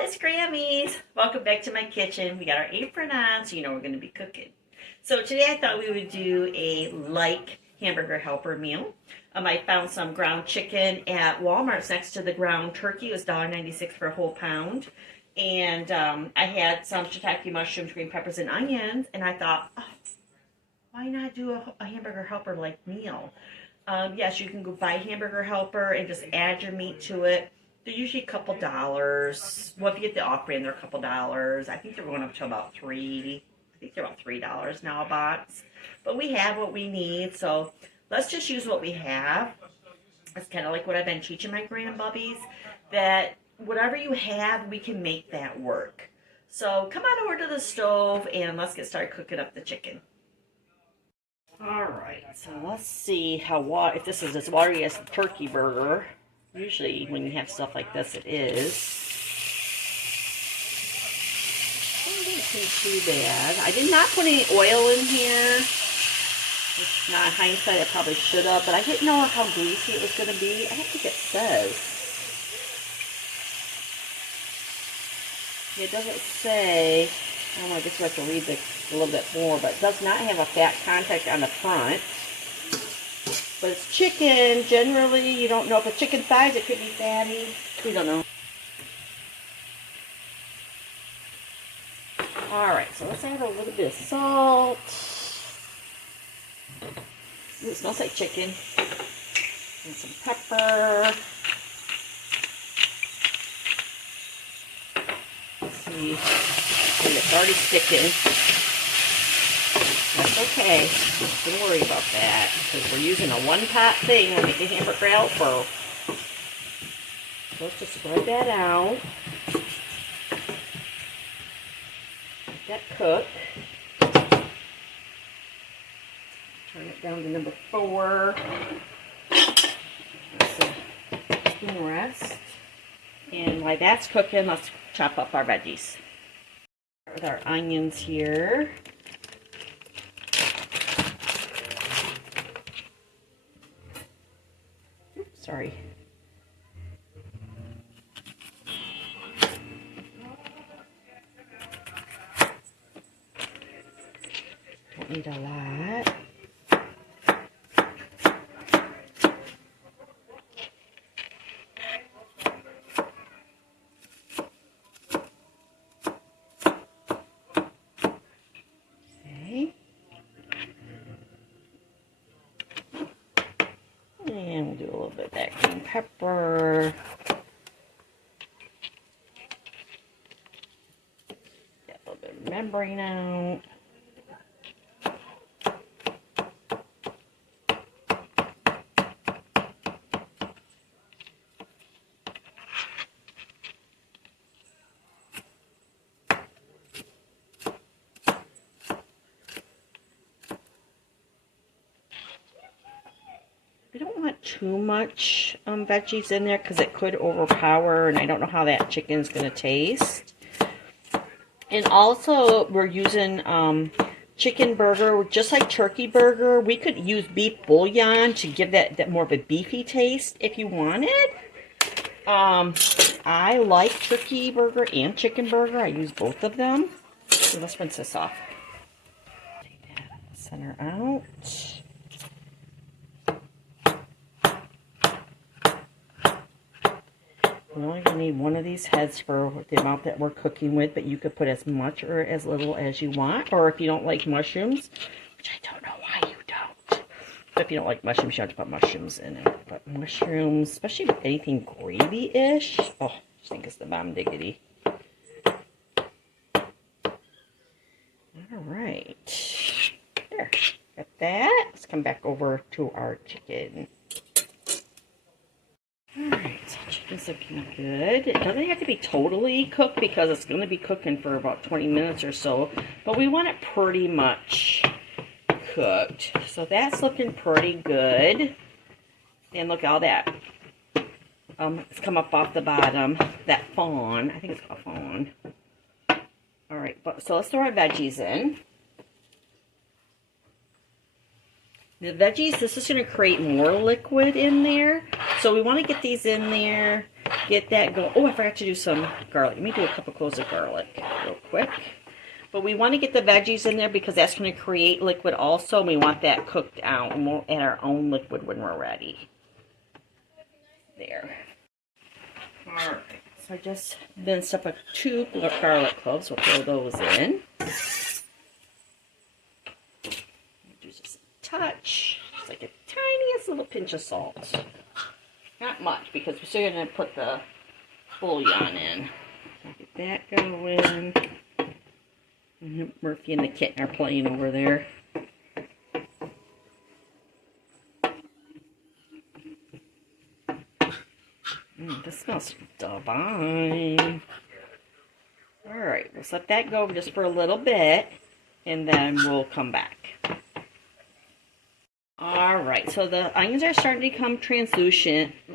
it's Grammys. Welcome back to my kitchen. We got our apron on, so you know we're going to be cooking. So today I thought we would do a light hamburger helper meal. I found some ground chicken at Walmart's next to the ground turkey. It was $1.96 for a whole pound. And I had some shiitake mushrooms, green peppers, and onions. And I thought, oh, why not do a hamburger helper like meal? Yes, you can go buy hamburger helper and just add your meat to it. They're usually a couple dollars. Well, if you get the off-brand, they're a couple dollars. I think they're going up to about $3. I think they're about $3 now a box. But we have what we need, so let's just use what we have. It's kind of like what I've been teaching my grandbubbies, that whatever you have, we can make that work. So come on over to the stove and let's get started cooking up the chicken. Alright, so let's see how if this is as watery as the turkey burger. Usually when you have stuff like this, it is. It doesn't seem too bad. I did not put any oil in here. It's not hindsight, I probably should have, but I didn't know how greasy it was going to be. I don't think it says. It doesn't say. I don't know, I guess we have to read a little bit more, but it does not have a fat contact on the front. But it's chicken. Generally, you don't know if it's chicken thighs, it could be fatty. We don't know. Alright, so let's add a little bit of salt. Ooh, it smells like chicken. And some pepper. Let's see. And it's already sticking. That's okay. Don't worry about that, because we're using a one-pot thing when we make a hamburger helper. So let's just spread that out. Let that cook. Turn it down to number 4. Let's spoon rest. And while that's cooking, let's chop up our veggies. With our onions here. Oops, sorry. Don't need a lot. And we'll do a little bit of that green pepper. Get a little bit of membrane out. I don't want too much veggies in there because it could overpower, and I don't know how that chicken's going to taste. And also, we're using chicken burger, just like turkey burger. We could use beef bouillon to give that more of a beefy taste if you wanted. I like turkey burger and chicken burger. I use both of them. So let's rinse this off. Take that center out. We're only going to need one of these heads for the amount that we're cooking with, but you could put as much or as little as you want. Or if you don't like mushrooms, which I don't know why you don't. But if you don't like mushrooms, you have to put mushrooms in it. But mushrooms, especially with anything gravy-ish, oh, I just think it's the bomb diggity. Alright. There. Got that. Let's come back over to our chicken. Alright, so chicken's looking good. It doesn't have to be totally cooked because it's going to be cooking for about 20 minutes or so. But we want it pretty much cooked. So that's looking pretty good. And look at all that. It's come up off the bottom. That fawn. I think it's called fawn. Alright, so let's throw our veggies in. The veggies, this is going to create more liquid in there. So we want to get these in there get that going. Oh, I forgot to do some garlic. Let me do a couple cloves of garlic real quick. But we want to get the veggies in there because that's going to create liquid also. We want that cooked out, and we'll add our own liquid when we're ready. There. Alright, so I just minced up 2 garlic cloves. We'll throw those in. Do just a touch. It's like a tiniest little pinch of salt. Not much because we're still going to put the bouillon in. So get that going. Murphy and the kitten are playing over there. This smells divine. Alright, let's let that go just for a little bit, and then we'll come back. Alright, so the onions are starting to become translucent.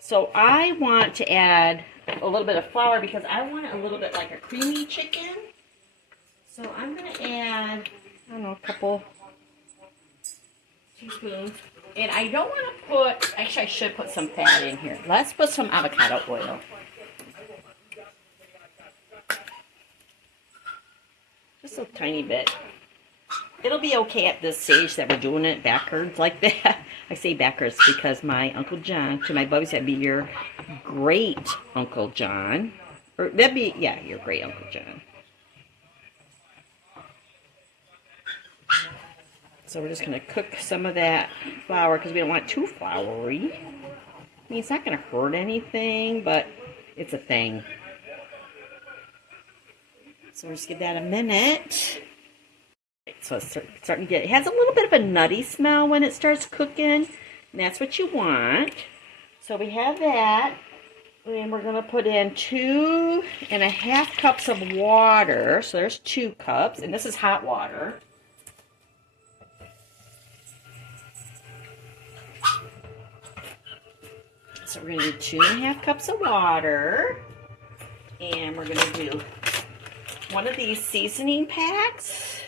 So I want to add a little bit of flour because I want it a little bit like a creamy chicken. So I'm going to add, I don't know, a couple teaspoons. And I don't want to put, actually I should put some fat in here. Let's put some avocado oil. Just a tiny bit. It'll be okay at this stage that we're doing it backwards like that. I say backwards because my Uncle John, to my buddies, that'd be your great Uncle John. Or that'd be, yeah, your great Uncle John. So we're just going to cook some of that flour because we don't want it too floury. I mean, it's not going to hurt anything, but it's a thing. So we'll just give that a minute. So it's starting to get, it has a little bit of a nutty smell when it starts cooking, and that's what you want. So we have that, and we're going to put in 2.5 cups of water. So there's 2 cups, and this is hot water. So we're going to do 2.5 cups of water, and we're going to do one of these seasoning packs.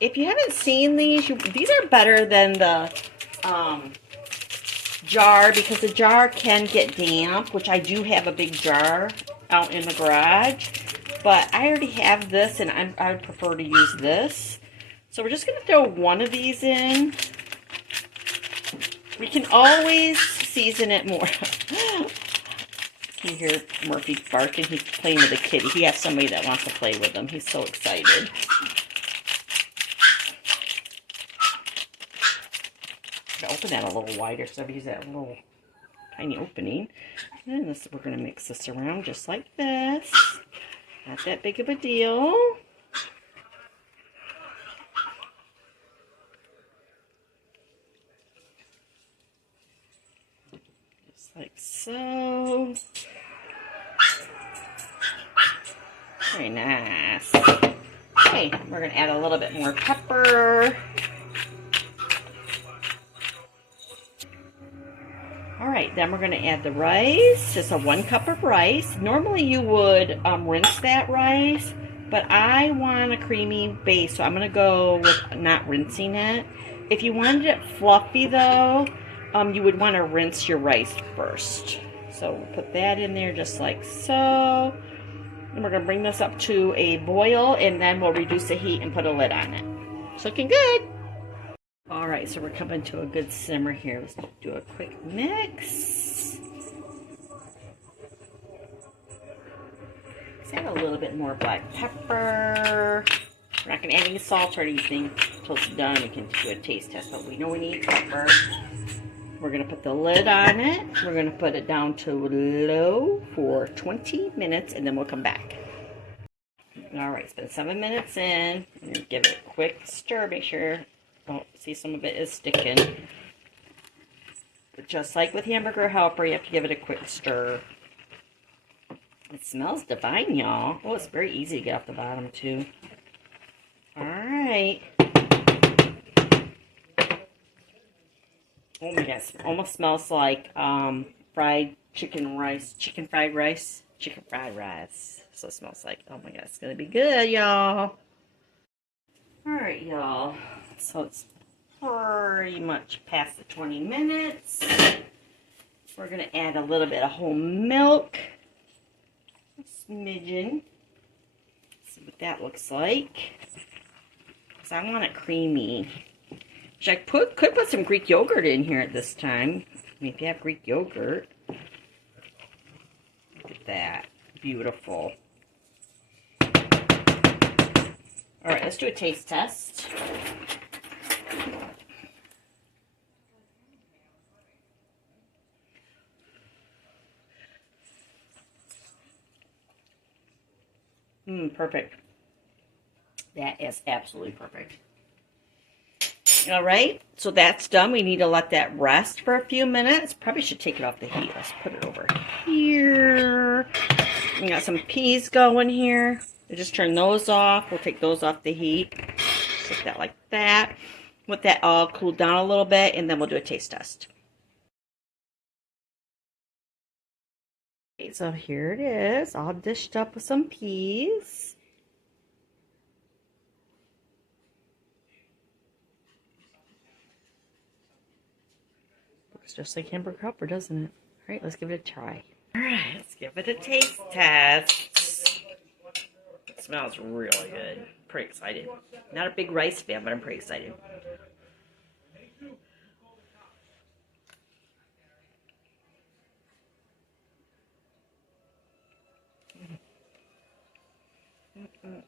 If you haven't seen these, these are better than the jar because the jar can get damp, which I do have a big jar out in the garage. But I already have this, and I would prefer to use this. So we're just going to throw one of these in. We can always season it more. You hear Murphy barking. He's playing with a kitty. He has somebody that wants to play with him. He's so excited. Open that a little wider so I use that little tiny opening. And this, we're going to mix this around just like this. Not that big of a deal. Just like so. Very nice. Okay, we're going to add a little bit more pepper. Alright, then we're going to add the rice. Just a 1 cup of rice. Normally you would rinse that rice, but I want a creamy base, so I'm going to go with not rinsing it. If you wanted it fluffy though, you would want to rinse your rice first. So we'll put that in there just like so. And we're going to bring this up to a boil, and then we'll reduce the heat and put a lid on it. It's looking good. Alright, so we're coming to a good simmer here. Let's do a quick mix. Let's add a little bit more black pepper. We're not going to add any salt or anything until it's done. We can do a taste test, but we know we need pepper. We're going to put the lid on it. We're going to put it down to low for 20 minutes, and then we'll come back. Alright, it's been 7 minutes in. Give it a quick stir. Make sure... Oh, see, some of it is sticking. But just like with Hamburger Helper, you have to give it a quick stir. It smells divine, y'all. Oh, it's very easy to get off the bottom, too. Alright. Oh my gosh, it almost smells like fried chicken rice. Chicken fried rice. Chicken fried rice. So it smells like, oh my god, it's going to be good, y'all. Alright, y'all. So it's pretty much past the 20 minutes. We're we're going to add a little bit of whole milk. A smidgen. See what that looks like. Because I want it creamy. I could put some Greek yogurt in here at this time. I mean, if you have Greek yogurt. Look at that. Beautiful. Alright, let's do a taste test. Perfect. That is absolutely perfect. All right, so that's done. We need to let that rest for a few minutes. Probably should take it off the heat. Let's put it over here. We got some peas going here. I just turn those off. We'll take those off the heat. Put that like that. Let that all cool down a little bit, and then we'll do a taste test. Okay, so here it is, all dished up with some peas. Looks just like hamburger helper, doesn't it? All right, let's give it a try. All right, let's give it a taste test. It smells really good. Pretty excited. Not a big rice fan, but I'm pretty excited.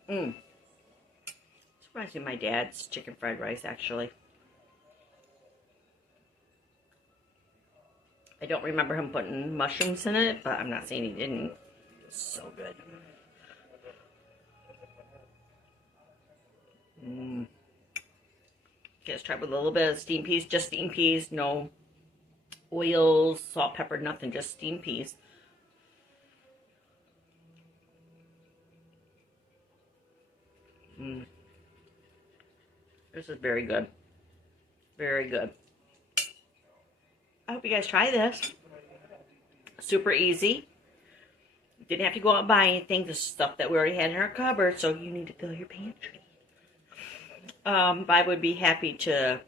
This reminds me of my dad's chicken fried rice, actually. I don't remember him putting mushrooms in it, but I'm not saying he didn't. It's so good. Okay, let's try with a little bit of steamed peas. Just steamed peas, no oils, salt, pepper, nothing. Just steamed peas. This is very good. Very good. I hope you guys try this. Super easy. Didn't have to go out and buy anything. The stuff that we already had in our cupboard, so you need to fill your pantry. I would be happy to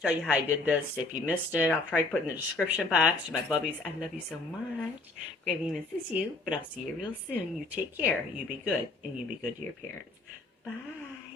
tell you how I did this. If you missed it, I'll try to put in the description box. To my bubbies, I love you so much. Gravy misses you, but I'll see you real soon. You take care. You be good, and you be good to your parents. Bye.